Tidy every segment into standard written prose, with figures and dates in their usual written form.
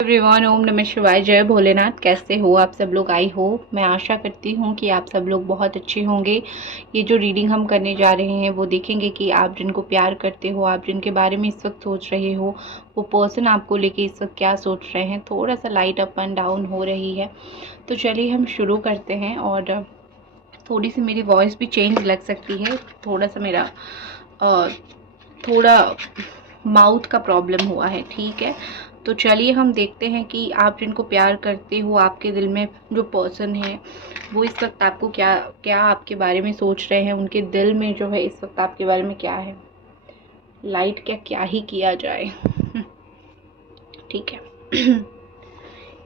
Everyone, ओम नमः शिवाय, जय भोलेनाथ। कैसे हो आप सब लोग? आई हो, मैं आशा करती हूँ कि आप सब लोग बहुत अच्छे होंगे। ये जो रीडिंग हम करने जा रहे हैं वो देखेंगे कि आप जिनको प्यार करते हो, आप जिनके बारे में इस वक्त सोच रहे हो, वो पर्सन आपको लेके इस वक्त क्या सोच रहे हैं। थोड़ा सा लाइट अप एंड डाउन हो रही है, तो चलिए हम शुरू करते हैं। और थोड़ी सी मेरी वॉइस भी चेंज लग सकती है, थोड़ा सा मेरा थोड़ा माउथ का प्रॉब्लम हुआ है, ठीक है। तो चलिए हम देखते हैं कि आप जिनको प्यार करते हो, आपके दिल में जो पर्सन है वो इस वक्त आपको क्या क्या आपके बारे में सोच रहे हैं। उनके दिल में जो है इस वक्त आपके बारे में क्या है। लाइट क्या ही किया जाए। ठीक है।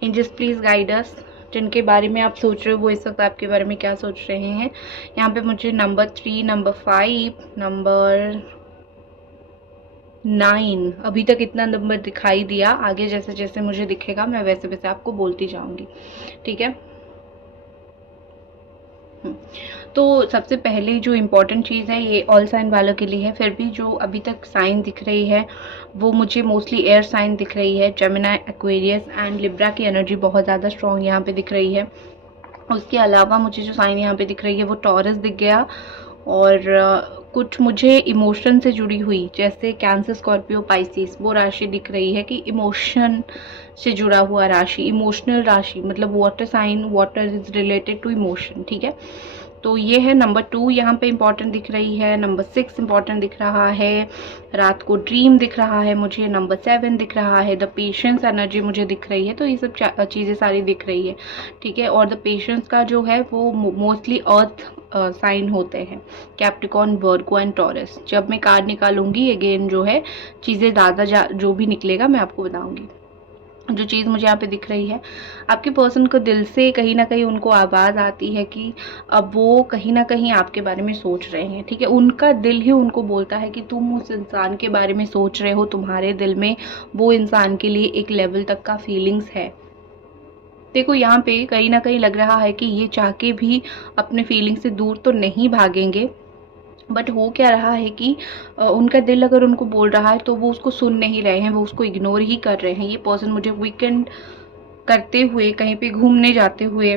Angels please guide us. जिनके बारे में आप सोच रहे हो वो इस वक्त आपके बारे में क्या सोच रहे हैं। यहाँ पे मुझे नंबर 3, नंबर 5, नंबर 9 अभी तक इतना नंबर दिखाई दिया। आगे जैसे जैसे मुझे दिखेगा मैं वैसे वैसे आपको बोलती जाऊंगी, ठीक है। तो सबसे पहले जो इम्पोर्टेंट चीज़ है ये ऑल साइन वालों के लिए है। फिर भी जो अभी तक साइन दिख रही है वो मुझे मोस्टली एयर साइन दिख रही है। जेमिनी, एक्वेरियस एंड लिब्रा की एनर्जी बहुत ज़्यादा स्ट्रॉन्ग यहाँ पे दिख रही है। उसके अलावा मुझे जो साइन यहाँ पे दिख रही है वो टॉरस दिख गया। और कुछ मुझे इमोशन से जुड़ी हुई, जैसे कैंसर, स्कॉर्पियो, पाइसिस, वो राशि दिख रही है कि इमोशन से जुड़ा हुआ राशि, इमोशनल राशि, मतलब water sign, water is related to emotion, ठीक है। तो ये है नंबर 2 यहाँ पे इम्पॉर्टेंट दिख रही है। नंबर 6 इम्पॉर्टेंट दिख रहा है। रात को ड्रीम दिख रहा है मुझे। नंबर 7 दिख रहा है। द पेशेंस एनर्जी मुझे दिख रही है। तो ये सब चीज़ें सारी दिख रही है, ठीक है। और द पेशेंस का जो है वो मोस्टली अर्थ साइन होते हैं, कैप्रिकॉर्न, वर्गो एंड टॉरस। जब मैं कार्ड निकालूंगी अगेन जो है चीज़ें ज़्यादा जो भी निकलेगा मैं आपको बताऊंगी। जो चीज़ मुझे यहाँ पे दिख रही है, आपके पर्सन को दिल से कहीं ना कहीं उनको आवाज़ आती है कि अब वो कहीं ना कहीं आपके बारे में सोच रहे हैं, ठीक है। उनका दिल ही उनको बोलता है कि तुम उस इंसान के बारे में सोच रहे हो, तुम्हारे दिल में वो इंसान के लिए एक लेवल तक का फीलिंग्स है। देखो यहाँ पे कहीं ना कहीं लग रहा है कि ये चाह के भी अपने फीलिंग से दूर तो नहीं भागेंगे, बट हो क्या रहा है कि उनका दिल अगर उनको बोल रहा है तो वो उसको सुन नहीं रहे हैं, वो उसको इग्नोर ही कर रहे हैं। ये पर्सन मुझे वीकेंड करते हुए, कहीं पे घूमने जाते हुए,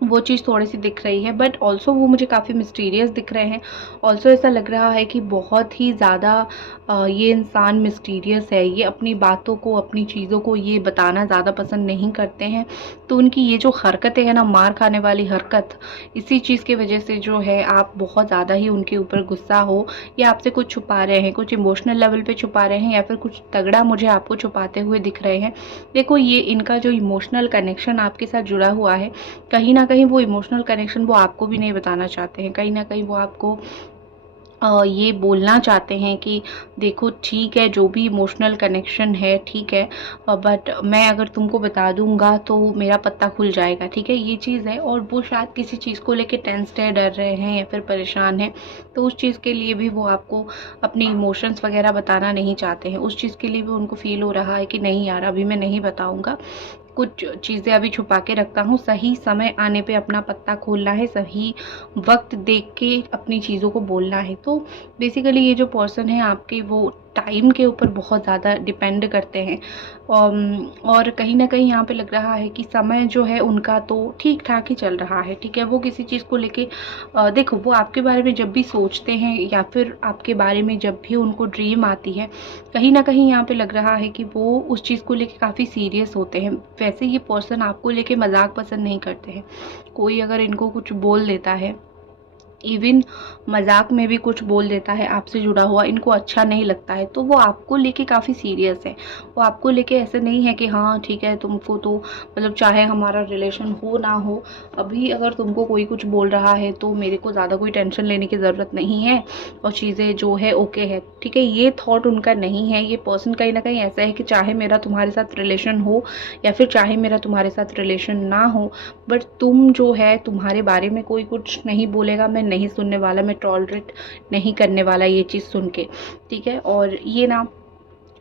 वो चीज़ थोड़ी सी दिख रही है। बट ऑल्सो वो मुझे काफ़ी मिस्टीरियस दिख रहे हैं। ऑल्सो ऐसा लग रहा है कि बहुत ही ज़्यादा ये इंसान मिस्टीरियस है। ये अपनी बातों को, अपनी चीज़ों को ये बताना ज़्यादा पसंद नहीं करते हैं। तो उनकी ये जो हरकतें है ना, मार खाने वाली हरकत, इसी चीज़ की वजह से जो है आप बहुत ज़्यादा ही उनके ऊपर गुस्सा हो, या आपसे कुछ छुपा रहे हैं, कुछ इमोशनल लेवल पे छुपा रहे हैं, या फिर कुछ तगड़ा मुझे आपको छुपाते हुए दिख रहे हैं। देखो ये इनका जो इमोशनल कनेक्शन आपके साथ जुड़ा हुआ है, कहीं ना कहीं वो इमोशनल कनेक्शन वो आपको भी नहीं बताना चाहते हैं। कहीं ना कहीं वो आपको ये बोलना चाहते हैं कि देखो ठीक है, जो भी इमोशनल कनेक्शन है ठीक है, बट मैं अगर तुमको बता दूंगा तो मेरा पत्ता खुल जाएगा, ठीक है, ये चीज़ है। और वो शायद किसी चीज़ को लेके टेंस्ड है, डर रहे हैं या फिर परेशान हैं। तो उस चीज़ के लिए भी वो आपको अपने इमोशंस वगैरह बताना नहीं चाहते हैं। उस चीज़ के लिए भी उनको फील हो रहा है कि नहीं यार, अभी मैं नहीं बताऊँगा, कुछ चीज़ें अभी छुपा के रखता हूँ, सही समय आने पे अपना पत्ता खोलना है, सही वक्त देख के अपनी चीज़ों को बोलना है। तो बेसिकली ये जो पर्सन है आपके, वो टाइम के ऊपर बहुत ज़्यादा डिपेंड करते हैं। और कहीं ना कहीं यहाँ पे लग रहा है कि समय जो है उनका तो ठीक ठाक ही चल रहा है, ठीक है। वो किसी चीज़ को लेके देखो, वो आपके बारे में जब भी सोचते हैं या फिर आपके बारे में जब भी उनको ड्रीम आती है, कहीं ना कहीं यहाँ पे लग रहा है कि वो उस चीज़ को लेके काफ़ी सीरियस होते हैं। वैसे ये पर्सन आपको लेके मजाक पसंद नहीं करते हैं। कोई अगर इनको कुछ बोल देता है, इवन मजाक में भी कुछ बोल देता है आपसे जुड़ा हुआ, इनको अच्छा नहीं लगता है, तो वो आपको लेके काफ़ी सीरियस है। वो आपको लेके ऐसे नहीं है कि हाँ ठीक है, तुमको तो मतलब चाहे हमारा रिलेशन हो ना हो, अभी अगर तुमको कोई कुछ बोल रहा है तो मेरे को ज़्यादा कोई टेंशन लेने की ज़रूरत नहीं है और चीज़ें जो है ओके है, ठीक है। ये थॉट उनका नहीं है। ये पर्सन कहीं ना कहीं ऐसा है कि चाहे मेरा तुम्हारे साथ रिलेशन हो या फिर चाहे मेरा तुम्हारे साथ रिलेशन ना हो, बट तुम जो है, तुम्हारे बारे में कोई कुछ नहीं बोलेगा, मैं नहीं सुनने वाला, मैं टॉलरेट नहीं करने वाला ये चीज़ सुन के, ठीक है। और ये ना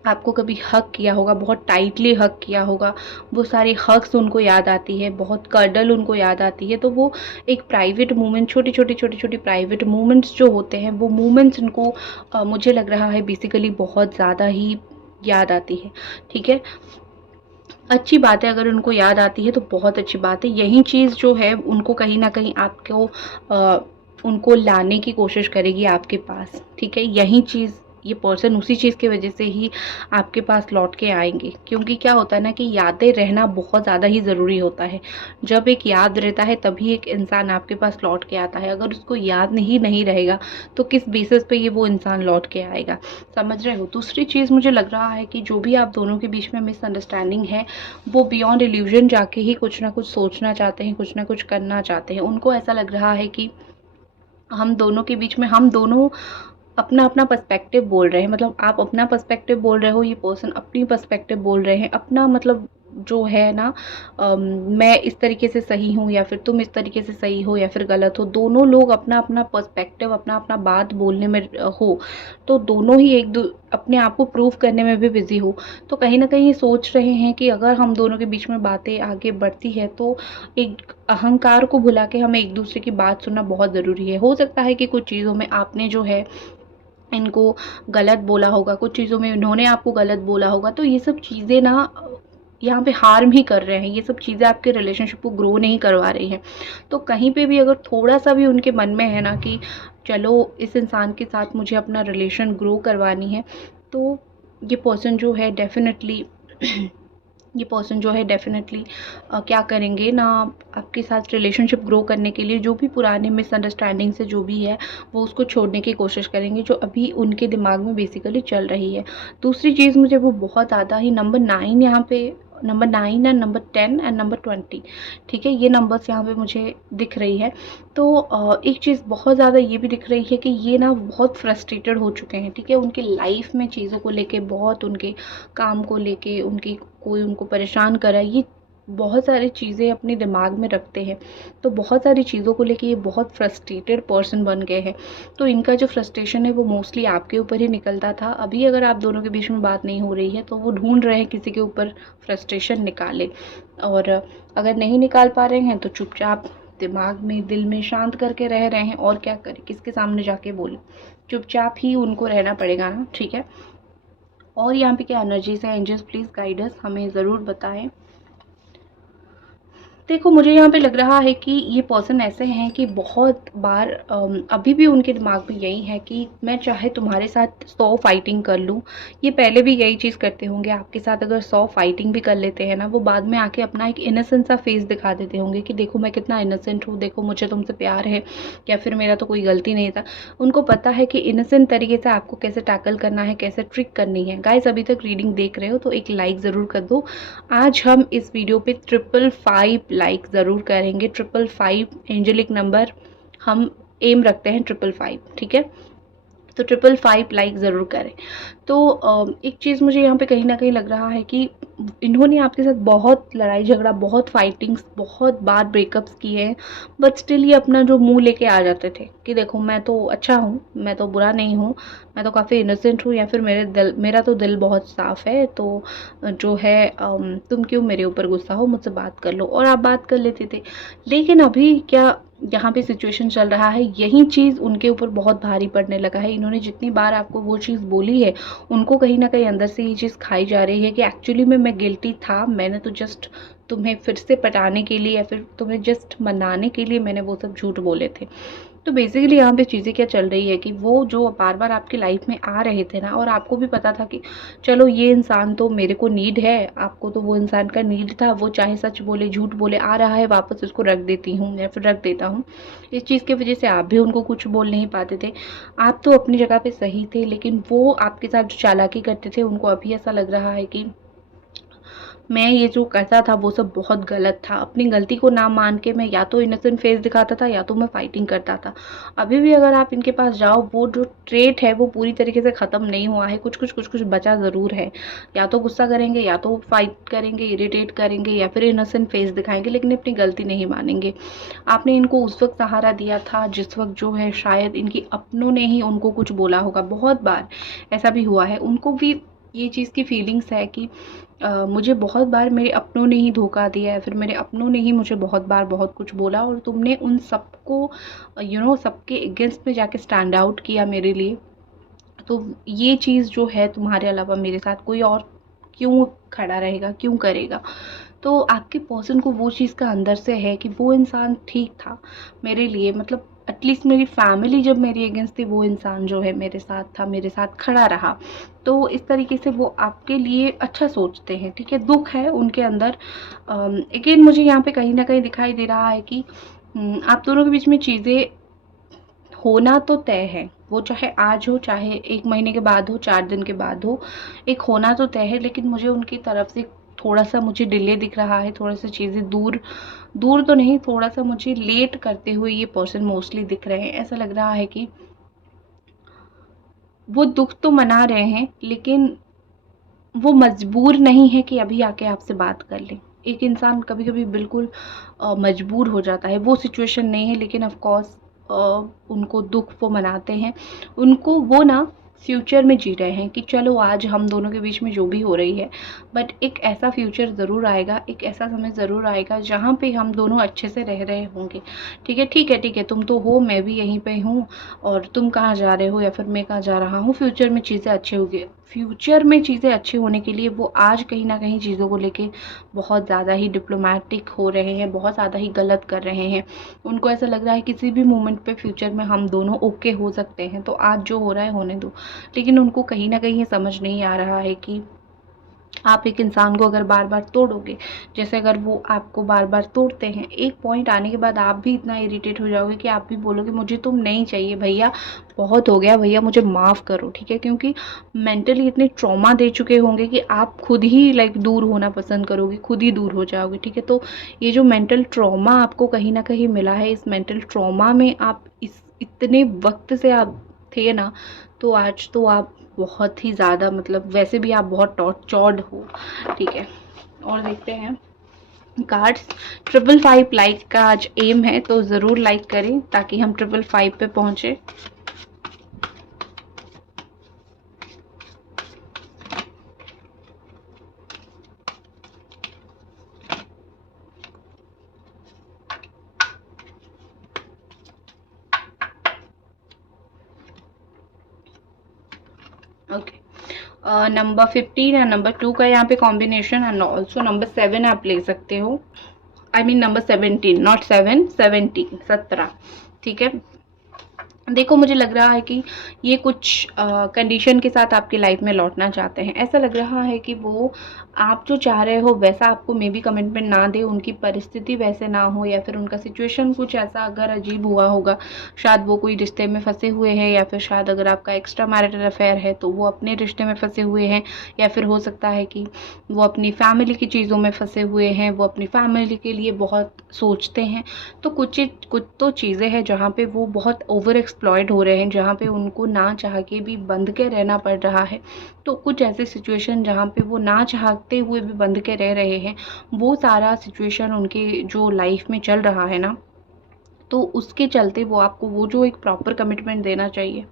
आपको कभी हक किया होगा, बहुत टाइटली हक किया होगा, वो सारी हक्स उनको याद आती है, बहुत कर्डल उनको याद आती है। तो वो एक प्राइवेट मोमेंट, छोटी छोटी प्राइवेट मोमेंट्स जो होते हैं, वो मोमेंट्स उनको मुझे लग रहा है बेसिकली बहुत ज़्यादा ही याद आती है, ठीक है। अच्छी बात है, अगर उनको याद आती है तो बहुत अच्छी बात है। यही चीज़ जो है उनको कहीं न कहीं आपको उनको लाने की कोशिश करेगी आपके पास, ठीक है? यही चीज़ ये पर्सन उसी चीज़ की वज़ह से ही आपके पास लौट के आएँगे, क्योंकि क्या होता है ना कि यादें रहना बहुत ज़्यादा ही ज़रूरी होता है। जब एक याद रहता है तभी एक इंसान आपके पास लौट के आता है, अगर उसको याद नहीं रहेगा तो किस बेसिस पे ये वो इंसान लौट के आएगा, समझ रहे हो? दूसरी चीज़ मुझे लग रहा है कि जो भी आप दोनों के बीच में मिसअंडरस्टैंडिंग है, वो बियॉन्ड इल्यूजन जाके ही कुछ ना कुछ सोचना चाहते हैं, कुछ ना कुछ करना चाहते हैं। उनको ऐसा लग रहा है कि हम दोनों के बीच में हम दोनों अपना-अपना पर्सपेक्टिव बोल रहे हैं, मतलब आप अपना पर्सपेक्टिव बोल रहे हो, ये पर्सन अपनी पर्सपेक्टिव बोल रहे हैं। अपना मतलब जो है ना मैं इस तरीके से सही हूँ या फिर तुम इस तरीके से सही हो या फिर गलत हो, दोनों लोग अपना-अपना पर्सपेक्टिव, अपना-अपना बात बोलने में हो, तो दोनों ही अपने आप को प्रूव करने में भी बिज़ी हो। तो कहीं न कहीं ये सोच रहे हैं कि अगर हम दोनों के बीच में बातें आगे बढ़ती है तो एक अहंकार को भुला के हमें एक-दूसरे की बात सुनना बहुत ज़रूरी है। हो सकता है कि कुछ चीज़ों में आपने जो है इनको गलत बोला होगा, कुछ चीज़ों में इन्होंने आपको गलत बोला होगा, तो ये सब चीज़ें ना यहाँ पे हार्म ही कर रहे हैं। ये सब चीज़ें आपके रिलेशनशिप को ग्रो नहीं करवा रही हैं। तो कहीं पे भी अगर थोड़ा-सा भी उनके मन में है ना कि चलो इस इंसान के साथ मुझे अपना रिलेशन ग्रो करवानी है, तो ये पर्सन जो है डेफ़िनेटली ये पर्सन जो है डेफ़िनेटली क्या करेंगे ना, आपके साथ रिलेशनशिप ग्रो करने के लिए जो भी पुराने मिसअंडरस्टैंडिंग से जो भी है, वो उसको छोड़ने की कोशिश करेंगे, जो अभी उनके दिमाग में बेसिकली चल रही है। दूसरी चीज़ मुझे वो बहुत ज़्यादा ही नंबर 9 यहाँ पे, number 9 and number 10 and number 20, ठीक है? ये नंबर्स यहाँ पे मुझे दिख रही है। तो एक चीज़ बहुत ज़्यादा ये भी दिख रही है कि ये ना बहुत फ्रस्ट्रेटेड हो चुके हैं, ठीक है? उनकी लाइफ़ में चीज़ों को लेके बहुत, उनके काम को लेके, उनकी कोई उनको परेशान कर रहा है, ये बहुत सारी चीज़ें अपने दिमाग में रखते हैं। तो बहुत सारी चीज़ों को लेके ये बहुत फ्रस्ट्रेटेड पर्सन बन गए हैं। तो इनका जो फ्रस्ट्रेशन है वो मोस्टली आपके ऊपर ही निकलता था। अभी अगर आप दोनों के बीच में बात नहीं हो रही है तो वो ढूँढ रहे हैं किसी के ऊपर फ्रस्ट्रेशन निकालें, और अगर नहीं निकाल पा रहे हैं तो चुपचाप दिमाग में, दिल में शांत करके रह रहे हैं, और क्या करें? किसके सामने जाके बोलें? चुपचाप ही उनको रहना पड़ेगा ना, ठीक है? और यहाँ पे क्या एनर्जीज़ है, एंजल्स प्लीज़ गाइड अस, हमें ज़रूर बताएं। देखो, मुझे यहाँ पे लग रहा है कि ये पर्सन ऐसे हैं कि बहुत बार अभी भी उनके दिमाग में यही है कि मैं चाहे तुम्हारे साथ 100 फाइटिंग कर लूँ। ये पहले भी यही चीज़ करते होंगे आपके साथ, अगर 100 फाइटिंग भी कर लेते हैं ना, वो बाद में आके अपना एक इनोसेंट सा फेस दिखा देते होंगे कि देखो मैं कितना इनोसेंट हूँ, देखो मुझे तुमसे प्यार है, या फिर मेरा तो कोई गलती नहीं था। उनको पता है कि इनोसेंट तरीके से आपको कैसे टैकल करना है, कैसे ट्रिक करनी है। गाइस, अभी तक रीडिंग देख रहे हो तो एक लाइक ज़रूर कर दो। आज हम इस वीडियो पे 555 लाइक ज़रूर करेंगे। 555 एंजेलिक नंबर हम एम रखते हैं, 555, ठीक है? तो 555 लाइक ज़रूर करें। तो एक चीज़ मुझे यहाँ पे कहीं न कहीं लग रहा है कि इन्होंने आपके साथ बहुत लड़ाई झगड़ा, बहुत फाइटिंग्स, बहुत बार ब्रेकअप्स किए हैं, बट स्टिल ये अपना जो मुँह लेके आ जाते थे कि देखो मैं तो अच्छा हूँ, मैं तो बुरा नहीं हूँ, मैं तो काफ़ी इनोसेंट हूँ, या फिर मेरा तो दिल बहुत साफ़ है, तो जो है तुम क्यों मेरे ऊपर गुस्सा हो, मुझसे बात कर लो, और आप बात कर लेते थे। लेकिन अभी क्या यहाँ पे सिचुएशन चल रहा है, यही चीज़ उनके ऊपर बहुत भारी पड़ने लगा है। इन्होंने जितनी बार आपको वो चीज़ बोली है, उनको कहीं न कहीं अंदर से ये चीज़ खाई जा रही है कि एक्चुअली में मैं गिल्टी था, मैंने तो जस्ट तुम्हें फिर से पटाने के लिए या फिर तुम्हें जस्ट मनाने के लिए मैंने वो सब झूठ बोले थे। तो बेसिकली यहाँ पे चीज़ें क्या चल रही है कि वो जो बार-बार आपकी लाइफ में आ रहे थे ना, और आपको भी पता था कि चलो ये इंसान तो मेरे को नीड है, आपको तो वो इंसान का नीड था, वो चाहे सच बोले, झूठ बोले, आ रहा है वापस उसको रख देती हूँ या फिर रख देता हूँ। इस चीज़ की वजह से आप भी उनको कुछ बोल नहीं पाते थे। आप तो अपनी जगह पे सही थे, लेकिन वो आपके साथ जो चालाकी करते थे, उनको अभी ऐसा लग रहा है कि मैं ये जो करता था वो सब बहुत गलत था। अपनी गलती को ना मान के मैं या तो इनोसेंट फेस दिखाता था या तो मैं फाइटिंग करता था। अभी भी अगर आप इनके पास जाओ, वो जो ट्रेट है वो पूरी तरीके से ख़त्म नहीं हुआ है, कुछ-कुछ बचा ज़रूर है। या तो गुस्सा करेंगे, या तो फाइट करेंगे, इरिटेट करेंगे, या फिर इनोसेंट फेस दिखाएँगे, लेकिन अपनी गलती नहीं मानेंगे। आपने इनको उस वक़्त सहारा दिया था जिस वक़्त जो है शायद इनके अपनों ने ही उनको कुछ बोला होगा। बहुत बार ऐसा भी हुआ है। उनको भी ये चीज़ की फीलिंग्स है कि मुझे बहुत बार मेरे अपनों ने ही धोखा दिया है, फिर मेरे अपनों ने ही मुझे बहुत बार बहुत कुछ बोला, और तुमने उन सबको सबके अगेंस्ट में जाके स्टैंड आउट किया मेरे लिए। तो ये चीज़ जो है तुम्हारे अलावा मेरे साथ कोई और क्यों खड़ा रहेगा, क्यों करेगा। तो आपके पर्सन को वो चीज़ का अंदर से है कि वो इंसान ठीक था मेरे लिए, मतलब एटलीस्ट मेरी फैमिली जब मेरी अगेंस्ट थी वो इंसान जो है मेरे साथ था, मेरे साथ खड़ा रहा। तो इस तरीके से वो आपके लिए अच्छा सोचते हैं, ठीक है। दुख है उनके अंदर। अगेन मुझे यहाँ पे कहीं ना कहीं दिखाई दे रहा है कि आप दोनों के बीच में चीज़ें होना तो तय है, वो चाहे आज हो, चाहे 1 महीने के बाद हो, 4 दिन के बाद हो, एक होना तो तय है। लेकिन मुझे उनकी तरफ से थोड़ा-सा मुझे डिले दिख रहा है, थोड़ा-सा चीज़ें दूर दूर तो नहीं, थोड़ा-सा मुझे लेट करते हुए ये पर्सन मोस्टली दिख रहे हैं। ऐसा लग रहा है कि वो दुःख तो मना रहे हैं, लेकिन वो मजबूर नहीं है कि अभी आके आपसे बात कर लें। एक इंसान कभी-कभी बिल्कुल मजबूर हो जाता है, वो सिचुएशन नहीं है, लेकिन ऑफ कोर्स उनको दुःख वो मनाते हैं। उनको वो ना फ्यूचर में जी रहे हैं कि चलो आज हम दोनों के बीच में जो भी हो रही है, बट एक ऐसा फ्यूचर ज़रूर आएगा, एक ऐसा समय ज़रूर आएगा जहाँ पे हम दोनों अच्छे से रह रहे होंगे। ठीक है, ठीक है, ठीक है, तुम तो हो, मैं भी यहीं पे हूँ, और तुम कहाँ जा रहे हो या फिर मैं कहाँ जा रहा हूँ, फ्यूचर में चीज़ें अच्छी होगी। फ्यूचर में चीज़ें अच्छी होने के लिए वो आज कहीं न कहीं चीज़ों को लेके बहुत ज़्यादा ही डिप्लोमैटिक हो रहे हैं, बहुत ज़्यादा ही गलत कर रहे हैं। उनको ऐसा लग रहा है किसी भी मोमेंट पे फ्यूचर में हम दोनों ओके हो सकते हैं, तो आज जो हो रहा है होने दो। लेकिन उनको कहीं न कहीं ये समझ नहीं आ रहा है कि आप एक इंसान को अगर बार-बार तोड़ोगे, जैसे अगर वो आपको बार-बार तोड़ते हैं, एक पॉइंट आने के बाद आप भी इतना इरिटेट हो जाओगे कि आप भी बोलोगे मुझे तुम नहीं चाहिए भैया, बहुत हो गया भैया, मुझे माफ़ करो, ठीक है? क्योंकि मेंटली इतने ट्रॉमा दे चुके होंगे कि आप खुद ही लाइक दूर होना पसंद करोगे, खुद ही दूर हो जाओगे, ठीक है? तो ये जो मेंटल ट्रॉमा आपको कहीं न कहीं मिला है, इस मेंटल ट्रॉमा में आप इस इतने वक़्त से आप थे ना, तो आज तो आप बहुत ही ज़्यादा, मतलब वैसे भी आप बहुत टॉर्चर्ड हो, ठीक है। और देखते हैं कार्ड्स। 555 लाइक का आज एम है, तो ज़रूर लाइक करें ताकि हम 555 पे पहुँचे। ओके, नंबर 15 या नंबर 2 का यहाँ पे कॉम्बिनेशन, एंड ऑल्सो नंबर 7 आप ले सकते हो। आई मीन नंबर 17, नॉट 7, 17, 17, ठीक है। देखो मुझे लग रहा है कि ये कुछ कंडीशन के साथ आपकी लाइफ में लौटना चाहते हैं। ऐसा लग रहा है कि वो आप जो चाह रहे हो वैसा आपको मे बी कमिटमेंट ना दे, उनकी परिस्थिति वैसे ना हो, या फिर उनका सिचुएशन कुछ ऐसा अगर अजीब हुआ होगा, शायद वो कोई रिश्ते में फंसे हुए हैं, या फिर शायद अगर आपका एक्स्ट्रा मैरिटल अफेयर है तो वो अपने रिश्ते में फंसे हुए हैं, या फिर हो सकता है कि वो अपनी फैमिली की चीज़ों में फंसे हुए हैं, वो अपनी फैमिली के लिए बहुत सोचते हैं। तो कुछ तो चीज़ें हैं जहाँ पे वो बहुत ओवर एक्सप्लॉयड हो रहे हैं, जहाँ पे उनको ना चाह के भी बंध के रहना पड़ रहा है। तो कुछ ऐसे सिचुएशन जहाँ पे वो ना चाहते हुए भी बंध के रह रहे हैं, वो सारा सिचुएशन उनके जो लाइफ में चल रहा है ना, तो उसके चलते वो आपको वो जो एक प्रॉपर कमिटमेंट देना चाहिए,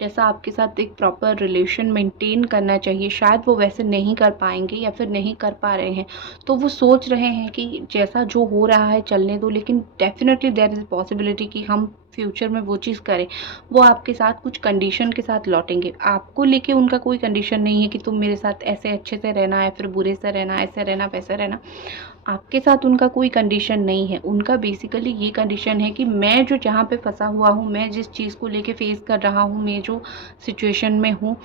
जैसा आपके साथ एक प्रॉपर रिलेशन मेंटेन करना चाहिए, शायद वो वैसे नहीं कर पाएंगे या फिर नहीं कर पा रहे हैं। तो वो सोच रहे हैं कि जैसा जो हो रहा है चलने दो, लेकिन डेफिनेटली देयर इज़ पॉसिबिलिटी कि हम फ्यूचर में वो चीज़ करें। वो आपके साथ कुछ कंडीशन के साथ लौटेंगे। आपको लेके उनका कोई कंडीशन नहीं है कि तुम मेरे साथ ऐसे अच्छे से रहना या फिर बुरे से रहना, ऐसे रहना वैसे रहना। आपके साथ उनका कोई कंडीशन नहीं है। उनका बेसिकली ये कंडीशन है कि मैं जो जहाँ पे फंसा हुआ हूँ, मैं जिस चीज़ को लेके फेस कर रहा हूँ, मैं जो सिचुएशन में हूँ,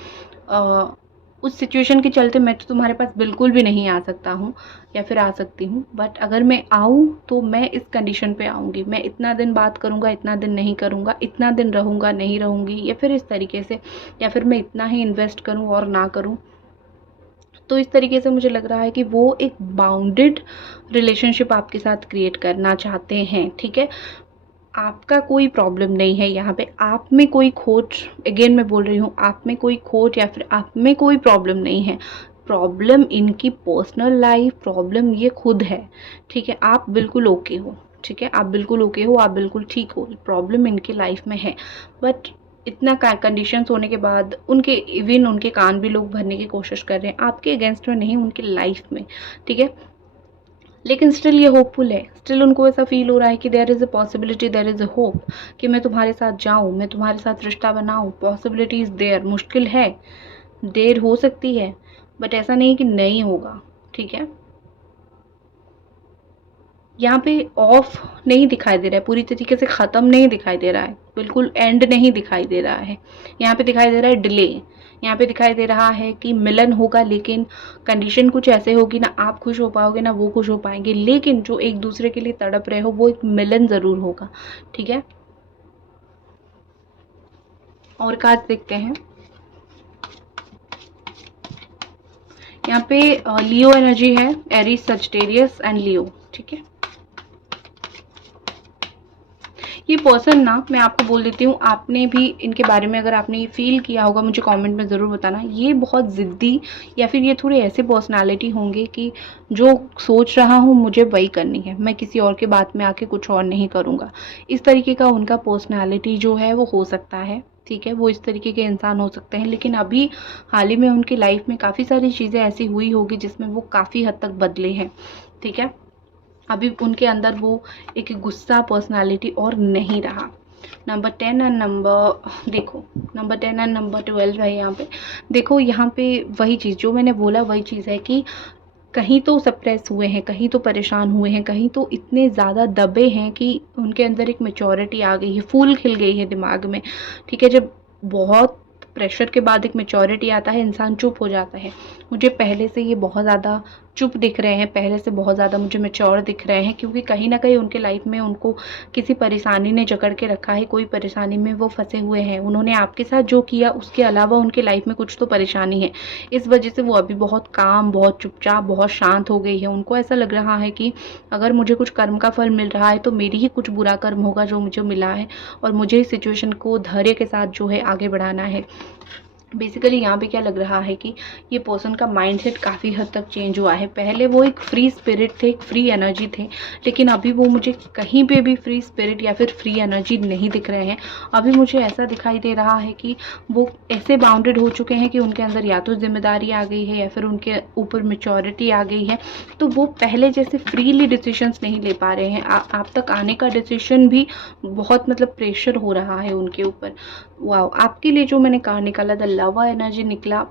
उस सिचुएशन के चलते मैं तो तुम्हारे पास बिल्कुल भी नहीं आ सकता हूँ या फिर आ सकती हूँ, बट अगर मैं आऊँ तो मैं इस कंडीशन पे आऊँगी। मैं इतना दिन बात करूँगा, इतना दिन नहीं करूँगा, इतना दिन रहूँगा, नहीं रहूँगी, या फिर इस तरीके से, या फिर मैं इतना ही इन्वेस्ट करूँ और ना करूँ। तो इस तरीके से मुझे लग रहा है कि वो एक बाउंडेड रिलेशनशिप आपके साथ क्रिएट करना चाहते हैं, ठीक है। आपका कोई प्रॉब्लम नहीं है यहाँ पे, आप में कोई खोट, अगेन मैं बोल रही हूँ, आप में कोई खोट या फिर आप में कोई प्रॉब्लम नहीं है। प्रॉब्लम इनकी पर्सनल लाइफ, प्रॉब्लम ये खुद है, ठीक है। आप बिल्कुल ओके हो, ठीक है, आप बिल्कुल ओके हो, आप बिल्कुल ठीक हो। प्रॉब्लम इनकी लाइफ में है, बट इतना कंडीशंस होने के बाद उनके इवन उनके कान भी लोग भरने की कोशिश कर रहे हैं, आपके अगेंस्ट में नहीं, उनकी लाइफ में, ठीक है। लेकिन स्टिल ये होपफुल है, स्टिल उनको ऐसा फील हो रहा है कि there is a possibility, there is a hope कि मैं तुम्हारे साथ जाऊँ, मैं तुम्हारे साथ रिश्ता बनाऊँ, पॉसिबिलिटीज़ देयर। मुश्किल है, देर हो सकती है, बट ऐसा नहीं कि नहीं होगा, ठीक है। यहाँ पे ऑफ नहीं दिखाई दे रहा है, पूरी तरीके से ख़त्म नहीं दिखाई दे रहा है, बिल्कुल एंड नहीं दिखाई दे रहा है। यहाँ पे दिखाई दे रहा है डिले, यहाँ पे दिखाई दे रहा है कि मिलन होगा, लेकिन कंडीशन कुछ ऐसे होगी, ना आप खुश हो पाओगे ना वो खुश हो पाएंगे, लेकिन जो एक दूसरे के लिए तड़प रहे हो वो एक मिलन ज़रूर होगा, ठीक है। और कार्ड देखते हैं। यहाँ पे लियो एनर्जी है, एरीज, सजिटेरियस एंड लियो, ठीक है। ये पर्सन ना, मैं आपको बोल देती हूँ, आपने भी इनके बारे में अगर आपने ये फील किया होगा मुझे कमेंट में ज़रूर बताना। ये बहुत ज़िद्दी या फिर ये थोड़े ऐसे पर्सनालिटी होंगे कि जो सोच रहा हूँ मुझे वही करनी है, मैं किसी और के बात में आके कुछ और नहीं करूँगा। इस तरीके का उनका पर्सनालिटी जो है वो हो सकता है, ठीक है। वो इस तरीके के इंसान हो सकते हैं, लेकिन अभी हाल ही में उनकी लाइफ में काफ़ी सारी चीज़ें ऐसी हुई होगी जिसमें वो काफ़ी हद तक बदले हैं, ठीक है। अभी उनके अंदर वो एक गुस्सा पर्सनालिटी और नहीं रहा। नंबर 10 एंड नंबर, देखो नंबर 10 एंड नंबर 12 है यहाँ पे। देखो यहाँ पे वही चीज़ जो मैंने बोला, वही चीज़ है कि कहीं तो सप्रेस हुए हैं, कहीं तो परेशान हुए हैं, कहीं तो इतने ज़्यादा दबे हैं कि उनके अंदर एक मैच्योरिटी आ गई है, फूल खिल गई है दिमाग में, ठीक है। जब बहुत प्रेशर के बाद एक मैच्योरिटी आता है, इंसान चुप हो जाता है। मुझे पहले से ये बहुत ज़्यादा चुप दिख रहे हैं, पहले से बहुत ज़्यादा मुझे मैच्योर दिख रहे हैं, क्योंकि कहीं ना कहीं उनके लाइफ में उनको किसी परेशानी ने जकड़ के रखा है, कोई परेशानी में वो फंसे हुए हैं। उन्होंने आपके साथ जो किया उसके अलावा उनके लाइफ में कुछ तो परेशानी है, इस वजह से वो अभी बहुत काम, बहुत चुपचाप, बहुत शांत हो गई है। उनको ऐसा लग रहा है कि अगर मुझे कुछ कर्म का फल मिल रहा है तो मेरी ही कुछ बुरा कर्म होगा जो मुझे मिला है, और मुझे इस सिचुएशन को धैर्य के साथ जो है आगे बढ़ाना है। बेसिकली यहाँ पे क्या लग रहा है कि ये पर्सन का माइंडसेट काफ़ी हद तक चेंज हुआ है। पहले वो एक फ्री स्पिरिट थे, एक फ्री एनर्जी थे, लेकिन अभी वो मुझे कहीं पे भी फ्री स्पिरिट या फिर फ्री एनर्जी नहीं दिख रहे हैं। अभी मुझे ऐसा दिखाई दे रहा है कि वो ऐसे बाउंडेड हो चुके हैं कि उनके अंदर या तो जिम्मेदारी आ गई है या फिर उनके ऊपर मैच्योरिटी आ गई है, तो वो पहले जैसे फ्रीली डिसीजंस नहीं ले पा रहे हैं। आप तक आने का डिसीजन भी बहुत मतलब प्रेशर हो रहा है उनके ऊपर। वाह, आपके लिए जो मैंने कार्ड निकाला द लवर एनर्जी निकला,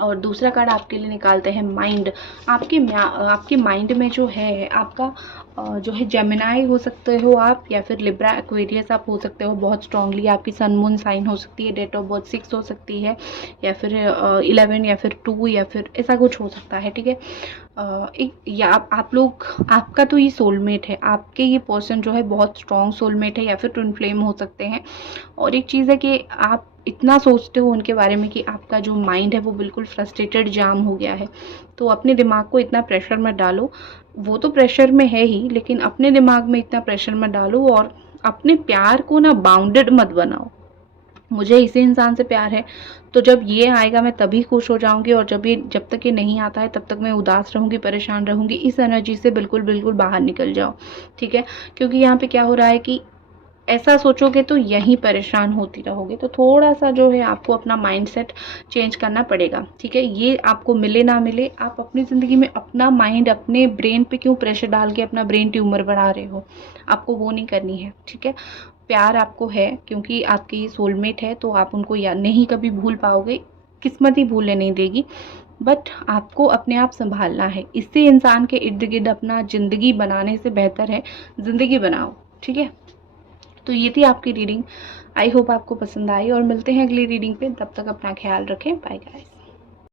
और दूसरा कार्ड आपके लिए निकालते हैं माइंड। आपके माइंड में जो है आपका जो है जेमिनाई हो सकते हो आप, या फिर लिब्रा एक्वेरियस आप हो सकते हो। बहुत स्ट्रांगली आपकी सन मून साइन हो सकती है, डेट ऑफ बर्थ 6 हो सकती है, या फिर 11 या फिर 2 या फिर ऐसा कुछ हो सकता है, ठीक है। एक या आप लोग, आपका तो ये सोलमेट है, आपके ये पर्सन जो है बहुत स्ट्रॉन्ग सोलमेट है, या फिर ट्विन फ्लेम हो सकते हैं। और एक चीज़ है कि आप इतना सोचते हो उनके बारे में कि आपका जो माइंड है वो बिल्कुल फ्रस्ट्रेटेड जाम हो गया है। तो अपने दिमाग को इतना प्रेशर मत डालो, वो तो प्रेशर में है ही, लेकिन अपने दिमाग में इतना प्रेशर मत डालो, और अपने प्यार को ना बाउंडेड मत बनाओ। मुझे इसी इंसान से प्यार है, तो जब ये आएगा मैं तभी खुश हो जाऊंगी, और जब तक ये नहीं आता है तब तक मैं उदास रहूंगी, परेशान रहूंगी। इस एनर्जी से बिल्कुल बिल्कुल बाहर निकल जाओ, ठीक है। क्योंकि यहाँ पे क्या हो रहा है कि ऐसा सोचोगे तो यहीं परेशान होती रहोगे। तो थोड़ा सा जो है आपको अपना माइंडसेट चेंज करना पड़ेगा, ठीक है। ये आपको मिले ना मिले, आप अपनी ज़िंदगी में अपना माइंड, अपने ब्रेन पे क्यों प्रेशर डाल के अपना ब्रेन ट्यूमर बढ़ा रहे हो, आपको वो नहीं करनी है, ठीक है। प्यार आपको है क्योंकि आपकी सोलमेट है, तो आप उनको या नहीं कभी भूल पाओगे, किस्मत ही भूलने नहीं देगी। बट आपको अपने आप संभालना है। इससे इंसान के इर्द गिर्द अपना ज़िंदगी बनाने से बेहतर है ज़िंदगी बनाओ, ठीक है। तो ये थी आपकी रीडिंग। आई होप आपको पसंद आई, और मिलते हैं अगली रीडिंग पे। तब तक अपना ख्याल रखें। Bye guys.